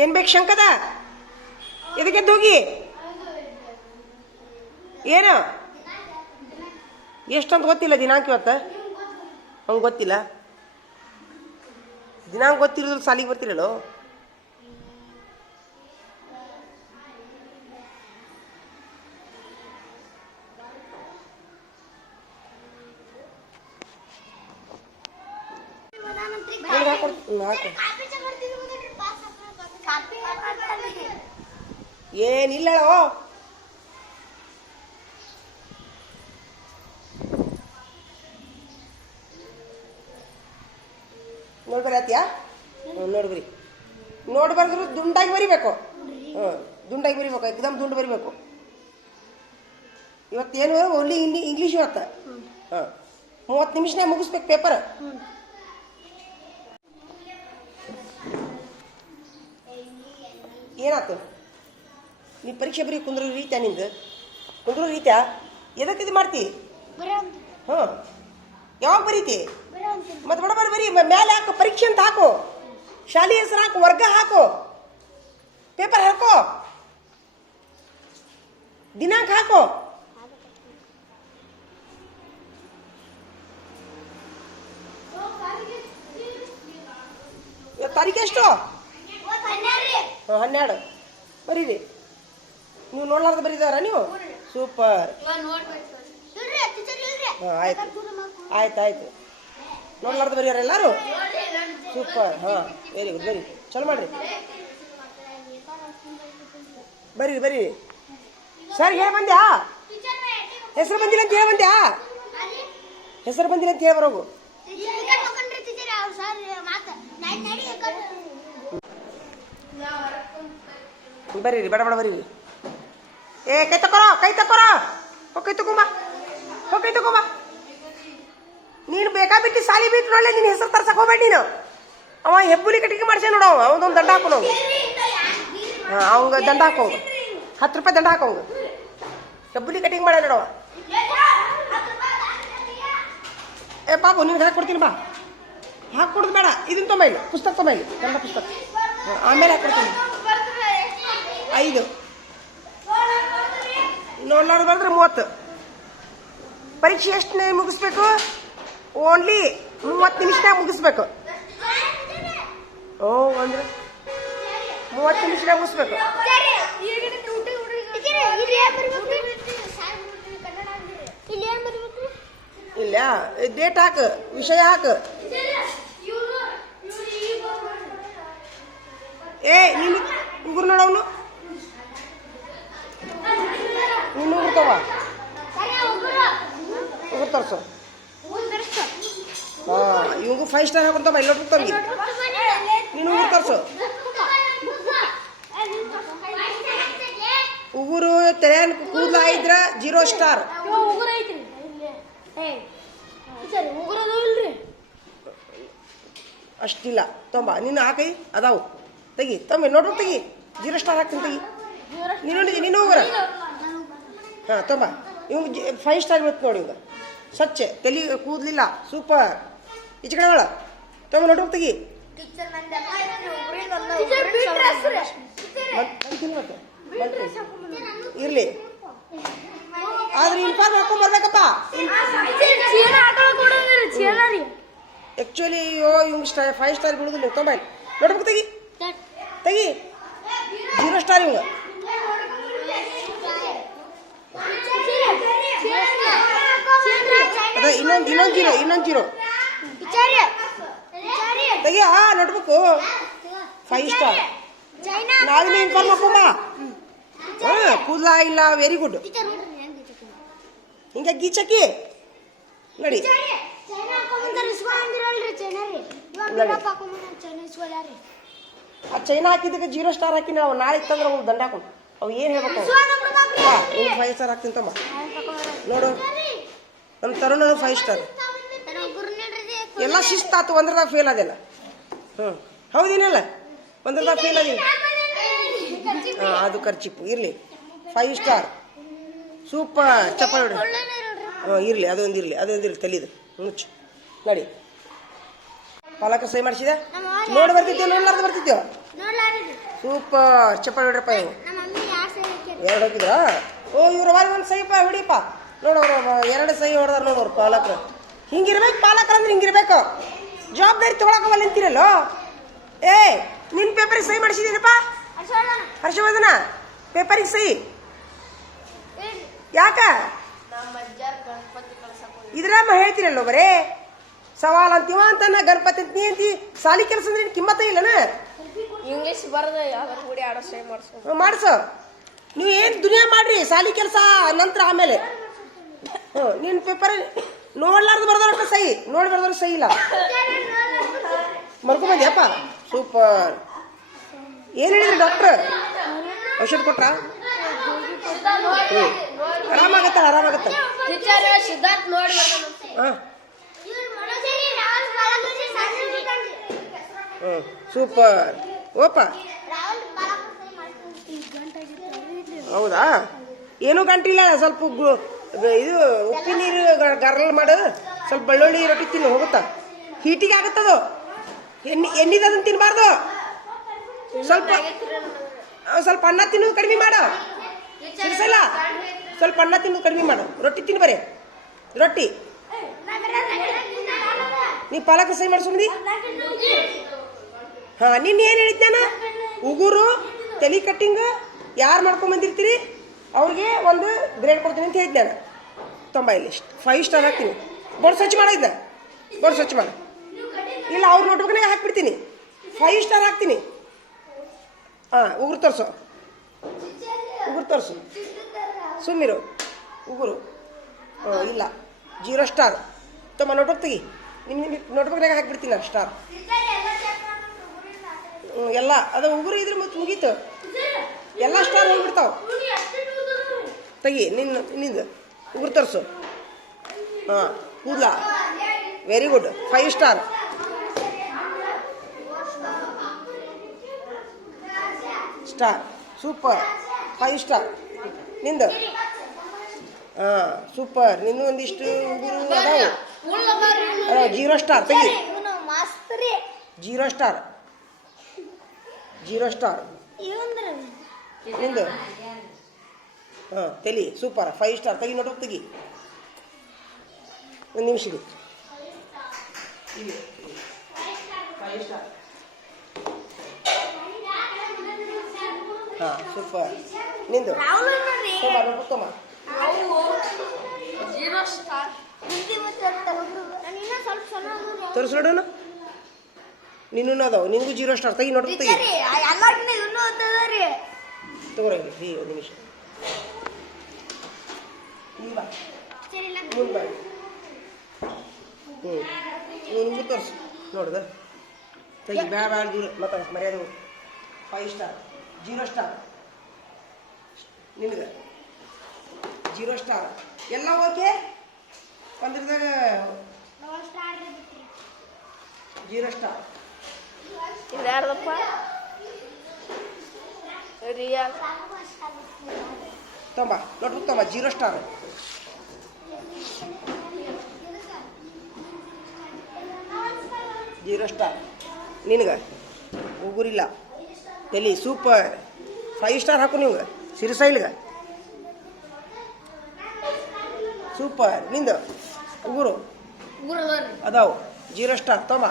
ಏನ್ ಬೇಕು ಶಂಕದ ಇದಕ್ಕೆ ಹೋಗಿ? ಏನು? ಎಷ್ಟಂತ ಗೊತ್ತಿಲ್ಲ ದಿನಾಂಕ ಇವತ್ತು? ಅವ್ನು ಗೊತ್ತಿಲ್ಲ. ದಿನಾಂಕ ಗೊತ್ತಿರೋದ್ರ ಸಾಲಿಗೆ ಬರ್ತಿರಲ್ಲೋ ಹಾಕೊಡ್ತೀನಿ ಹಾಕು ಏನಿಲ್ಲೋ ನೋಡ್ಬರಿ ಆತ್ಯಾ ಹ್ಞೂ ನೋಡ್ಬರಿ ನೋಡಿ ದುಂಡಾಗಿ ಬರಿಬೇಕು. ಹ್ಞೂ ದುಂಡಾಗಿ ಬರಿಬೇಕು, ಎಕ್ದಮ್ ದುಂಡು ಬರಿಬೇಕು. ಇವತ್ತೇನು ಓನ್ಲಿ ಹಿಂದಿ ಇಂಗ್ಲೀಷ್ ಇವತ್ತು. ಹಾಂ ಮೂವತ್ತು ನಿಮಿಷನಾಗ ಮುಗಿಸ್ಬೇಕು ಪೇಪರ್ ಏನಾಯ್ತು ನೀ ಪರೀಕ್ಷೆ ಬರೀ ಕುಂದ್ರೋ ರೀತ್ಯಾ ನಿಂದು? ಕುಂದ್ರೋ ರೀತ್ಯಾ? ಎದಕ್ಕೆ ಇದು ಮಾಡ್ತಿ? ಹಾಂ. ಯಾವಾಗ ಬರೀತಿ? ಮತ್ತೆ ಬಡಬಡ ಬರೀ ಮೇಲೆ ಹಾಕು ಪರೀಕ್ಷೆ ಅಂತ ಹಾಕು. ಶಾಲೆ ಹೆಸರು ಹಾಕು ವರ್ಗ ಹಾಕು. ಪೇಪರ್ ಹಾಕೋ. ದಿನಾಂಕ ಹಾಕೋ. ತಾರೀಕು ಎಷ್ಟು? ಹನ್ನೆರಡು. ಬರೀರಿ. ನೀವು ನೋಡ್ಲಾರ್ದು ಬರೀದಾರ ನೀವು? ಸೂಪರ್. ಹಾಂ ಆಯ್ತು. ಆಯ್ತು ಆಯ್ತು. ನೋಡ್ಲಾರ್ದು ಬರೀಯಾರ ಎಲ್ಲರೂ? ಸೂಪರ್. ಹಾಂ ವೆರಿ ಗುಡ್ ವೆರಿ ಚಲೋ ಮಾಡ್ರಿ. ಬರೀರಿ ಬರೀರಿ ಸರ್ ಹೇಳಿ ಬಂದ್ಯಾ? ಹೆಸರು ಬಂದಿಲ್ಲ ಅಂತ ಹೇಳಿ ಬಂದ್ಯಾ? ಹೆಸರು ಬಂದಿಲ್ಲ ಅಂತ ಹೇಳಿ ಬರೋಗು. ಬರೀರಿ ಬಡ ಬಡ ಬರೀರಿ. ಏ ಕೈ ತಕೋರೋ ಕೈ ತಕೋರೋ ಹೋಗ್ ಕೈ ತಗೊಂಬ ಹೋಗ್ ಕೈ ತಗೊಂಬ ನೀನು ಬೇಕಾ ಬಿಟ್ಟು ಸಾಲಿ ಬಿಟ್ಟು ನೋಡ್ಲೆ ನಿನ್ನ ಹೆಸರು ತರ್ಸಕ್ ಹೋಗ್ಬೇಡ ನೀನು ಅವ ಹೆಬ್ಬುಲಿ ಕಟ್ಟಿಗೆ ಮಾಡ್ಸಿ ನೋಡು ಅವ ಅವನದೊಂದು ದಂಡ ಹಾಕು ನಾವು ಹಾಂ ಅವಂಗ ದಂಡ ಹಾಕೋ ಹತ್ತು ರೂಪಾಯಿ ದಂಡ ಹಾಕೋ ಹೆಬ್ಬುಲಿ ಕಟ್ಟಿಂಗ್ ಮಾಡ ನೋಡವ ಏ ಪಾಪು ನಿನ್ಗೆ ಹಾಕಿ ಕೊಡ್ತೀನಿ ಬಾ ಹಾಕಿ ಕೊಡೋದು ಬೇಡ ಇದನ್ನ ತೊಂಬ ಇಲ್ಲಿ ಪುಸ್ತಕ ತೊಂಬ ಇಲ್ಲಿ ಕನ್ನಡ ಪುಸ್ತಕ ಆಮೇಲೆ ಹಾಕೊಡ್ತೀನಿ ಐದು ನೋಡ್ಲಾರ್ದು ಬಂದ್ರೆ ಮೂವತ್ತು. ಪರೀಕ್ಷೆ ಎಷ್ಟನೇ ಮುಗಿಸ್ಬೇಕು? ಓನ್ಲಿ ಮೂವತ್ತು ನಿಮಿಷನಾಗ ಮುಗಿಸ್ಬೇಕು. ಓ, ಅಂದ್ರೆ ಮೂವತ್ತು ನಿಮಿಷನಾಗ ಮುಗಿಸ್ಬೇಕು. ಇಲ್ಲ ಡೇಟ್ ಹಾಕು, ವಿಷಯ ಹಾಕು. ಏ, ನೀನು ಉಗುರು ನೋಡವನು ನೀನು ಉಗುರು. ತವ ಉಗುರು ತರ್ಸು. ಹಾಂ ಇವಾಗ ಫೈವ್ ಸ್ಟಾರ್ ಹಾಕೊಂತಮ್ಮ ಎಲ್ಲ ತಮ್ಗೆ. ನೀನು ಉಗುರು ತರ್ಸು. ಉಗುರು ತೆರೆ ಕೂದಲ ಇದ್ರ ಜೀರೋ ಸ್ಟಾರ್ ಅಷ್ಟಿಲ್ಲ. ತೊಂಬ ನಿನ್ನ ಹಾಕೈ ಅದಾವು. ತೆಗಿ ತಮ್ಮ ನೋಡ್ರಿ ತೆಗಿ. ಜೀರೋ ಸ್ಟಾರ್ ಹಾಕ್ತೀನಿ ತೆಗಿ. ನೀನು ನೋಡಿದಿ ನೀನು ಹೋಗ್ರ ಹಾಂ ತಮ್ಮ. ಇವ್ ಫೈವ್ ಸ್ಟಾರ್ ಇವತ್ತು ನೋಡಿ ಇವಾಗ ಸ್ವಚ್ಛ ತಲೆ ಕೂದಲಿಲ್ಲ ಸೂಪರ್ ಈಚೆ ಕಡೆ ತೊಂಬ ನೋಡ್ಬೇಕು ತೆಗಿ. ಇರಲಿ ಆದ್ರೆ ಇನ್ಫಾರ್ಮ್ ಹಾಕೊಂಡ್ ಬರ್ಬೇಕಪ್ಪ. ಆಕ್ಚುಲಿ ಅಯ್ಯೋ ಇವ್ ಸ್ಟಾರ್ ಫೈವ್ ಸ್ಟಾರ್ ಬಿಡುದಿಲ್ಲ. ತೊಂಬ ನೋಡ್ಬೇಕು ತೆಗಿ. ತೆಗಿ. ಜೀರೋ ಸ್ಟಾರ್ ಇವಂಗ ಇನ್ನೊಂದು ಇನ್ನೊಂದು ಜೀರೋ ಇನ್ನೊಂದು ಜೀರೋ. ತೆಗಿ ಹಾ ನೋಡ್ಬೇಕು. ಫೈವ್ ಸ್ಟಾರ್ ನಾಳೆ ಇನ್ಫಾರ್ಮ್ ಹಾಕೊಂಬ ಹಾಂ ಕೂದಲ ಇಲ್ಲ ವೆರಿ ಗುಡ್ ಹಿಂಗೆ ಗೀಚಕ್ಕಿ? ನೋಡಿ. ಆ ಚೈನಾ ಹಾಕಿದ್ದಕ್ಕೆ ಜೀರೋ ಸ್ಟಾರ್ ಹಾಕಿ ನಾವು ನಾಳೆ ಇತ್ತಂದ್ರೆ ಅವ್ನು ದಂಡ ಹಾಕೊಂಡು ಅವು ಏನು ಹೇಳ್ಬೇಕು ಹಾಂ ಇನ್ನು ಫೈವ್ ಸ್ಟಾರ್ ಹಾಕ್ತೀನಿ ತಮ್ಮ ನೋಡು. ನಮ್ಮ ತರುಣ ಫೈವ್ ಸ್ಟಾರ್ ಎಲ್ಲ ಶಿಸ್ತಾತು ಒಂದ್ರದಾಗ ಫೇಲ್ ಆದಿಲ್ಲ. ಹ್ಞೂ ಹೌದಿನಲ್ಲ? ಒಂದ್ರದಾಗ ಫೇಲ್ ಅದೇನು ಹಾಂ ಅದು ಖರ್ಚಿಪ್ಪು ಇರಲಿ. ಫೈವ್ ಸ್ಟಾರ್ ಸೂಪರ್ ಚಪ್ಪಲ್ ಹೊಡಿ ಹಾಂ ಇರಲಿ ಅದೊಂದು ಇರಲಿ ಅದೊಂದು ಇರಲಿ ತಲಿದು. ಮುಚ್ಚು. ನಡಿ. ಪಾಲಕ ಸಹಿ ಮಾಡಿಸಿದೆ ನೋಡಿ ಬರ್ತಿದ್ದೆ ನೋಡ್ಲಾರ್ದು ಬರ್ತಿದ್ದೇವೆ ಸೂಪರ್ ಚಪ್ಪಲ್ ಹೊಡ್ರಪ್ಪ ಇವು ಎರಡು ಹೋಗಿದ್ರಾ? ಓ ಇವ್ರ ವಾರಿ ಒಂದು ಸಹಿಪ ಹೊಡಿಪ್ಪ ನೋಡು ಅವ್ರು ಎರಡು ಸಹಿ ಹೊಡೆದಾರ ನೋಡೋರು ಪಾಲಕರು. ಹಿಂಗಿರ್ಬೇಕು ಪಾಲಕರು ಅಂದ್ರೆ ಹಿಂಗಿರ್ಬೇಕು. ಜವಾಬ್ದಾರಿ ತೊಗೊಳಕವಲ್ಲ ಅಂತೀರಲ್ಲೋ ಏ ನಿನ್ನ ಪೇಪರಿಗೆ ಸಹಿ ಮಾಡಿಸಿದೀನಪ್ಪ? ಹರ್ಷವರ್ಧನ ಪೇಪರಿಗೆ ಸಹಿ? ಯಾಕ? ಇದ್ರಮ್ಮ ಹೇಳ್ತೀರಲ್ಲ ಬರೇ? ಸವಾಲ್ ಅಂತೀವ ಅಂತ ಗಣಪತಿ ಅಂತ ನೀ ಅಂತಿ? ಸಾಲಿ ಕೆಲಸ ಅಂದ್ರೆ ಕಿಮ್ಮತ್ತ ಇಲ್ಲನ? ಇಂಗ್ಲಿಷ್ ಬರದ ಯಾವ್ದಾರು ಕೂಡಿ ಆಡೋ ಸೈ ಮಾಡ್ಸೋ ಹ್ಮ್, ಮಾಡ್ಸು. ನೀವು ಏನು ದುನಿಯಾ ಮಾಡ್ರಿ ಸಾಲಿ ಕೆಲಸ ನಂತರ ಆಮೇಲೆ. ನಿನ್ನ ಪೇಪರ್ ನೋಡ್ಲಾರ್ದು ಬರ್ದವ್ರ ಸಹಿ ನೋಡಿ ಬರ್ದವ್ರ ಸಹಿ ಇಲ್ಲ. ಮರ್ಕೊಂಬಂದ್ಯಪ್ಪ ಸೂಪರ್ ಏನು ಹೇಳಿದ್ರಿ ಡಾಕ್ಟ್ರ್ ಔಷಧ ಕೊಟ್ಟ ಹ್ಞೂ. ಆರಾಮಾಗತ್ತ ಆರಾಮಾಗತ್ತ. ಹಾಂ. ಹ್ಞೂ ಸೂಪರ್ ಓಪ. ಹೌದಾ? ಏನೂ ಗಂಟಿಲ್ಲ ಸ್ವಲ್ಪ ಇದು ಉಪ್ಪು ನೀರು ಗರ್ಲ್ ಮಾಡು. ಸ್ವಲ್ಪ ಬೆಳ್ಳುಳ್ಳಿ ರೊಟ್ಟಿ ತಿನ್ನು, ಹೋಗುತ್ತಾ? ಹೀಟಿಗೆ ಆಗುತ್ತದು. ಎಣ್ಣೆ ಎಣ್ಣಿದ ಅದನ್ನ ತಿನ್ನಬಾರ್ದು ಸ್ವಲ್ಪ ಸ್ವಲ್ಪ ಅನ್ನ ತಿನ್ನು, ಕಡಿಮೆ ಮಾಡು. ಸ್ವಲ್ಪ ಅನ್ನ ತಿನ್ನು, ಕಡಿಮೆ ಮಾಡು. ರೊಟ್ಟಿ ತಿನ್ನು ಬರೀ. ರೊಟ್ಟಿ. ನೀ ಪಾಲಕ ಸೈ ಮಾಡಿಸ್ಕೊಂಡಿ ಹಾ, ನಿನ್ನ ಏನು ಹೇಳಿದ್ದಾನ ನಾನು? ಉಗುರು, ತಲೆ ಕಟ್ಟಿಂಗ್, ಯಾರು ಮಾಡ್ಕೊಂಡ್ ಬಂದಿರ್ತೀರಿ? ಅವ್ರಿಗೆ ಒಂದು ಗ್ರೇಡ್ ಕೊಡ್ತೀನಿ ಅಂತ ಹೇಳಿದ್ದೆ ನಾನು. ತೊಂಬ ಇಲ್ಲಿ ಫೈವ್ ಸ್ಟಾರ್ ಹಾಕ್ತೀನಿ. ಬೋರ್ಡ್ ಸ್ವಚ್ಛ ಮಾಡಿದ್ದೆ ಬೋರ್ಡ್ ಸ್ವಚ್ಛ ಮಾಡು. ಇಲ್ಲ, ಅವ್ರ ನೋಟ್ಬುಕ್ನಾಗ ಹಾಕ್ಬಿಡ್ತೀನಿ. ಫೈವ್ ಸ್ಟಾರ್ ಹಾಕ್ತೀನಿ. ಹಾಂ, ಉಗುರು ತೋರಿಸು. ಉಗುರು ತೋರಿಸು. ಸುಮ್ಮಿರು. ಉಗುರು. ಹಾಂ ಇಲ್ಲ. ಜೀರೋ ಸ್ಟಾರ್ ತಮ್ಮ ನೋಟ್ಬುಕ್ ತೆಗಿ. ನಿಮ್ಮ ನಿಮ್ಮ ನೋಟ್ಬುಕ್ನಾಗ ಹಾಕ್ಬಿಡ್ತೀನಿ ನಾನು ಸ್ಟಾರ್ ಎಲ್ಲ. ಅದು ಉಗುರು ಇದ್ರೆ ಮತ್ತೆ ಮುಗೀತು. ಎಲ್ಲ ಸ್ಟಾರ್ ಹೋಗ್ಬಿಡ್ತಾವ. ತೆಗಿ ನಿನ್ನ ನಿಂದು. ಉಗುರು ತರಿಸು. ಹಾಂ ಕೂದಲ? Very good five star star super five star ನಿಂದು? ಹಾಂ ಸೂಪರ್ ನಿನ್ನ ಒಂದಿಷ್ಟು ಉಗುರು ಅದಾವು. ಜೀರೋ ಸ್ಟಾರ್ ತೆಗಿ. ಜೀರೋ ಸ್ಟಾರ್ ಜೀರೋ ಸ್ಟಾರ್ ನಿಂದು? ಹಾಂ ತಲಿ ಸೂಪರ್ ಫೈವ್ ಸ್ಟಾರ್ ತೆಗಿ ನೋಡೋ ತೆಗಿ. ಒಂದು ನಿಮಿಷ ಇಡಿ ಹಾಂ ಸೂಪರ್ ನಿಂದು? ಸಣ್ಣ ತೋರಿಸ್ ನೋಡೋಣ ನಿನ್ನೂ ಅದಾವ. ನಿನಗೂ ಜೀರೋ ಸ್ಟಾರ್ ತೆಗಿ ನೋಡ್ತೀವಿ ತೆಗಿ. ತಗೋರಿ ಒಂದು ನಿಮಿಷ. ಇಲ್ಲಿ ಬಾ. ಮುಂದೆ ಬಾ. ಹ್ಞೂ ನಿನಗೂ ತೋರಿಸು. ನೋಡ್ದ? ತೆಗಿ ಬೇಡ ಬೇಡ ದೂರ ಮತ್ತೆ ಮರ್ಯಾದೆ ಫೈವ್ ಸ್ಟಾರ್ ಜೀರೋ ಸ್ಟಾರ್ ನಿನಗೆ? ಜೀರೋ ಸ್ಟಾರ್ ಎಲ್ಲ ಓಕೆ ಒಂದ್ರದಾಗ ಜೀರೋ ಸ್ಟಾರ್ ಇದ್ಯಾರ್ದಪ್ಪ ರಿಯಲ್ ತೊಂಬ ನೋಟ್ಬುಕ್ ತೊಂಬ ಜೀರೋ ಸ್ಟಾರ್ ಜೀರೋ ಸ್ಟಾರ್ ನಿನಗೆ? ಉಗುರಿಲ್ಲ. ಎಲ್ಲಿ? ಸೂಪರ್. ಫೈವ್ ಸ್ಟಾರ್ ಹಾಕು ನೀವು. ಸಿರಿಸೈಲ್ಗೆ. ಸೂಪರ್. ನಿಂದು? ಉಗುರು. ಅದಾವು. Zero star. ತಮ್ಮ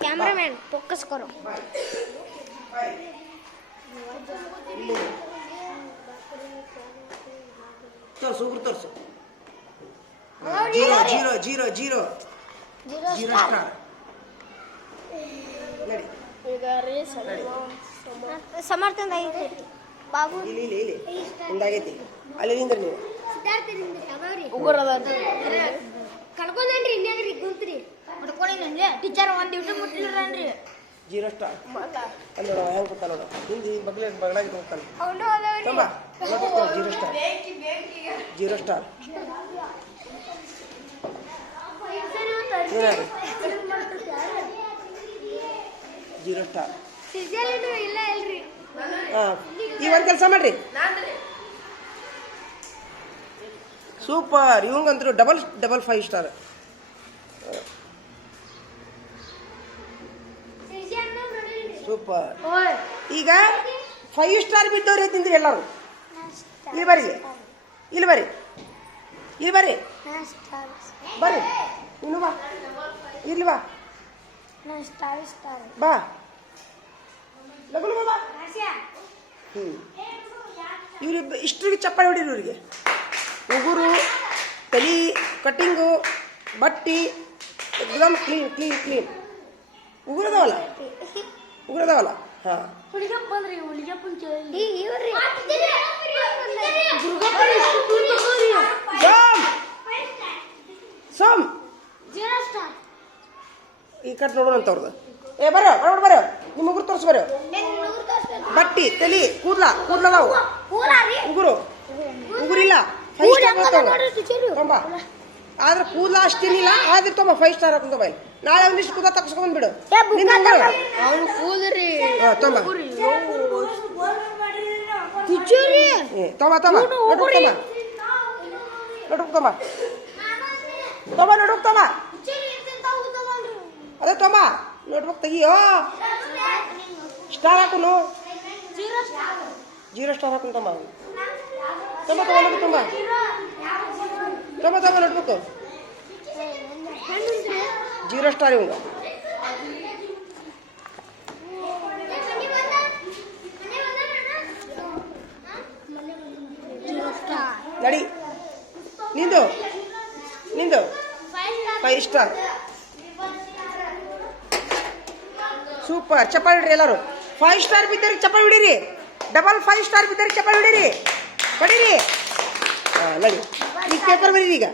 ಕ್ಯಾಮ್ರಾಮ್ಯಾನ್ ಫೋಕಸ್ ಕರೋ ತೋರ್ಸು ಉಗುರು ತೋರ್ಸು. Zero zero zero zero. Zero star. ನಡಿ. ಸಮರ್ಥನ ಐತೆ. ಬಾಬು. ಇಲ್ಲಿ ಇಲ್ಲಿ ಇಲ್ಲಿ. ಒಂದಾಗೈತಿ ಅಲ್ಲಿ ನಿಂದ್ರ ನೀವು. ಕಳ್ಕೊಂಡ್ರಿ ಇನ್ನೇನ್ರಿ ಕುಂತ್ರಿ ಬಿಡ್ಕೊಂಡಿದ್ರಿ ಟೀಚರ್ ಒಂದ್ ದಿವ್ಸ ಮುಟ್ಟಿಲ್ರನ್ರಿ? Zero star. ಅಲ್ಲಿ ನೋಡ ಹೆಂಗೆ ಕೂತ ನೋಡು. ಹಿಂದಿ ಬಗ್ಲ ಬಗಲಾಗಿ ಅವನು ತುಂಬ ನೋಡ್ಬೇಕು zero star. Zero star. Zero star. ಹಾಂ. ಈ ಒಂದು ಕೆಲಸ ಮಾಡ್ರಿ. Super. ಇವಂಗಂತೂ double double five star. Super. ಈಗ ಫೈವ್ ಸ್ಟಾರ್ ಬಿದ್ದವ್ರೆ ತಿಂದ್ರಿ ಎಲ್ಲರೂ. ಇಲ್ಲಿ ಬರ್ರಿ. ಇಲ್ಲಿ ಬರ್ರಿ. ಇಲ್ಲಿ ಬರ್ರಿ. ಬರ್ರಿ. ನೀನು ಬಾ. ಇಲ್ಲಿ ಬಾ. ಬಾ. ಲಗುಲು ಬಾ. ಹ್ಞೂ ಇವ್ರಿಗೆ ಇಷ್ಟರಿಗೆ ಚಪ್ಪಾಳೆ ಹೊಡೀರಿ ಇವರಿಗೆ. ಉಗುರು, ತಲಿ ಕಟ್ಟಿಂಗು ಬಟ್ಟಿ ಎಕ್ದಮ್ ಕ್ಲೀನ್ ಕ್ಲೀನ್ ಕ್ಲೀನ್. ಉಗುರದವಲ್ಲ ಉಗುರದವಲ್ಲ ಹಾಂ. ಹುಲಿಗಪ್ಪ ಬಂದ್ರಿ ಹುಲಿಗಪ್ಪನ ಕೇಳಿ ಇವ್ರಿ. ಸೋಮ್ ಸೋಮ್. ಜೀರೋ ಸ್ಟಾರ್ ಈ ಕಟ್ ನೋಡೋಣ ಅವ್ರದ್ದು ಏ ಬರೋ ಬರೋ ಬರೋ. ನಿಮ್ಮ ಉಗುರು ತೋರಿಸ್ ಬರೋ. ಬಟ್ಟಿ ತಲಿ ಕೂದ್ಲ ಕೂದ್ಲದಾವು ಉಗುರು. ಉಗುರಿಲ್ಲ. ಫೈವ್ ಸ್ಟಾರ್ ತೊಂಬ ಆದ್ರೆ ಕೂದಲ ಅಷ್ಟೇನಿಲ್ಲ. ಆದ್ರೆ ತೊಂಬ ಫೈವ್ ಸ್ಟಾರ್ ಹಾಕೊಂಡ್ ಬೈ. ನಾಳೆ ಒಂದಿಷ್ಟು ಕೂದ ತಗ್ಸ್ಕೊಂಡ್ಬಿಡು ನಿನ್ನ ಉಗುರು. ಅವ್ನು ಕೂದ್ರಿ. ಕಿಚೂರಿ. ಏ ತೊಂಬ ತೊಂಬ ನೋಡ್ಬೇಕು ತೊಂಬ ನೋಡ್ಬೇಕು ತೊಂಬ ತೊಂಬ ನೋಡ್ಬೇಕು ತೊಂಬ ಅದೇ ತಮ್ಮ. ನೋಡ್ಬೇಕು ತೆಗಿಯೋ. ಸ್ಟಾರ್ ಹಾಕುನು. ಜೀರೋ ಸ್ಟಾರ್ ಹಾಕೊಂಡು ತಮ್ಮ. ತಮ್ಮ ತೊಂಬ ನೋಡ್ಬೇಕು ತಮ್ಮ. ತಮ್ಮ ತೊಂಬ ನೋಡ್ಬೇಕು ಜೀರೋ ಸ್ಟಾರ್ ಇವಂಗ. ನಡಿ. ನಿಂದು. ನಿಂದು. ಫೈವ್ ಸ್ಟಾರ್ ಸೂಪರ್ ಚಪ್ಪಾಳೆ ಹಿಡ್ರಿ ಎಲ್ಲರೂ. ಫೈವ್ ಸ್ಟಾರ್ ಬಿದ್ದರಿಗೆ ಚಪ್ಪಾಳೆ ಹಿಡೀರಿ. ಡಬಲ್ ಫೈವ್ ಸ್ಟಾರ್ ಬಿದ್ದರಿಗೆ ಚಪ್ಪಾಳೆ ಹಿಡೀರಿ. ಬಡೀರಿ ನಡಿ. ಈಗ ಪೇಪರ್ ಬರೀರಿ ಈಗ.